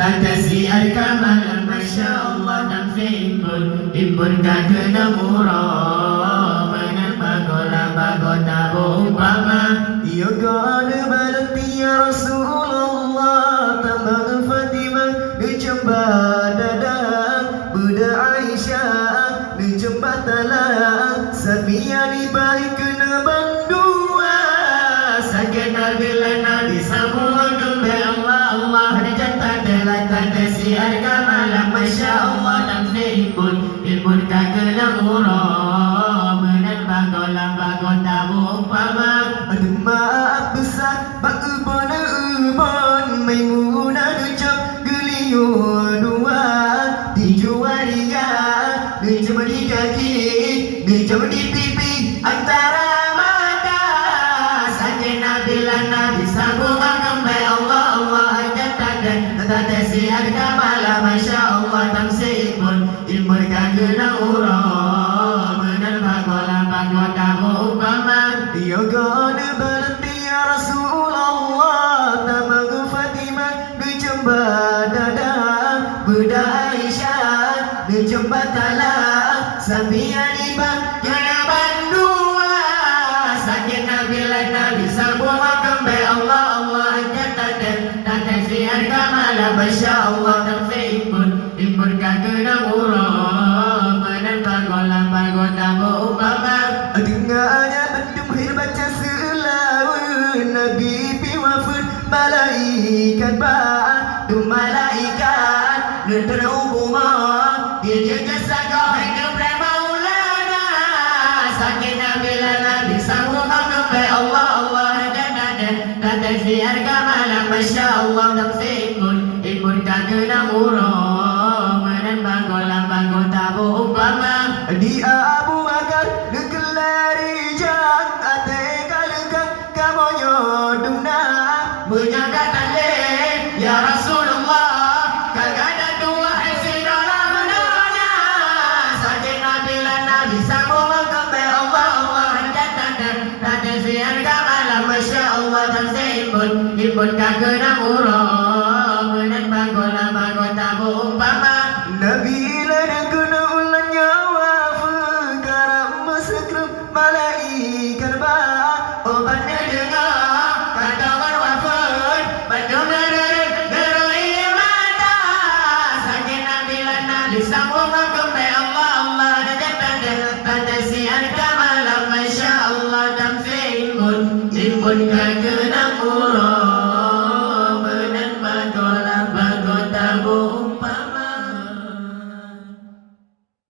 Tasiar kamalan Masya Allah dan fi'ibun Ibun kagena murah Menang bago tabu umpama Ya gana balati ya Rasulullah Tambang Fatimah Dicembah dadang Budak Aisyah Dicembah talang Safiya dibaik kena bandua Sakena bila nabi semua kembe Allah Dijata delatan tasiar kamalan Masya Allah dan fi'ibun Ibun kagena murah Menang bago tabu umpama Ada maaf besar Bak ubon Maimunah ducap Geliur dua Tujuh waria Dicap di kaki Dicap di pipi Antara mata Sakina bila nabi sambungan kembe Allah Jatakan tasiar kamalan Masya Allah tamsibun Ilmun kagena urah Menang bago tabu umpama Ya gana balati ya Rasulullah Tamang Fatimah Dicembah dadang Budak Aisyah Dicembah talang Safiya dibaik Kena bandua Sakina bila nabi sambungan kembe Allah Jatakan tasiar kamalan Masya Allah tamsibun Ilmun kagena urah Menang bago tabu umpama Dengarnya bendung hir baca selawat Nabi piwafun malaikat ba'du malaikat Nentera umumah Dia jasa kau hidup maulana Sakina bila nabi sambungan kembe Allah Jatakan tasiar kamalan Masya Allah tamsibun Ilmun kagena urah Menang bago tabu umpama Di Abu Bakar Dekelari jang Ate kalekang Kamonyo dumna Menyangka tali Ya Rasulullah Kagada dua isi dalam menanya Sakina bila nabi sambungan kembe Allah Jatakan tasiar kamalan Masya Allah tamsibun Ilmun kagena urah Menang bago tabu umpama Nabi lada guna ulang nyawa Fekaram masakrem malaikat ba' Obatnya dengar katakan wafat Bandung neroi mata Sakina bila nabi sambungan kembe Allah Jatakan tasiar kamalan Masya Allah tamsibun Ilmun kagena